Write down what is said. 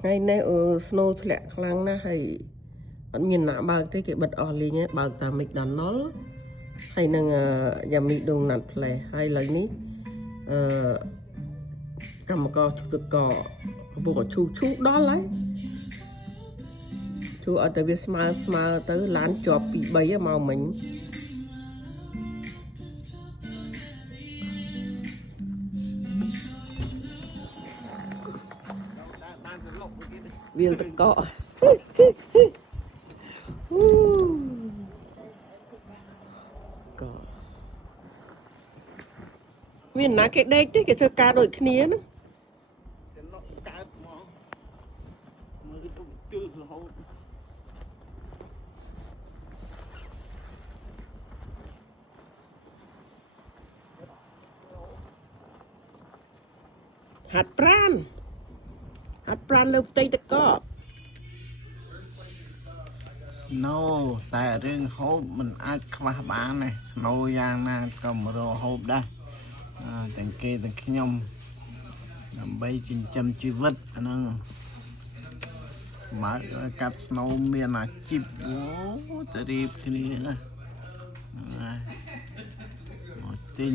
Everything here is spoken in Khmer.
ថ្ងៃនេះsnow ធ្លាក់ខ្លាំងណាស់ហើយអត់មានណាបើកទេគេបិទអស់លីងហើយបើកតាម McDonald ហើយនឹង Yummy Donut Place ហើយឥឡូវនេះកម្មករជុះទឹកកកកំពុងឈូដល់ហើយឈូឲ្យតែវាស្មើទៅឡានជាប់ពី3មកមិញវាលទឹកកកមានណាគេដេកទេគេធ្វើការដូចគ្នាណាកើតមកមើលទៅជឿរហូតហាត់ប្រាណលើផ្ទៃទឹកកក Snow តែរឿងហូបមិនអាចខ្វះបានទេ Snow យ៉ាងណាក៏មករកហូបដែរទាំងគេទាំងខ្ញុំដើម្បីចិញ្ចឹមជីវិតអាហ្នឹងមកកាត់ Snow មានអាជីពអូទៅរៀបគ្នាណាមកទិញ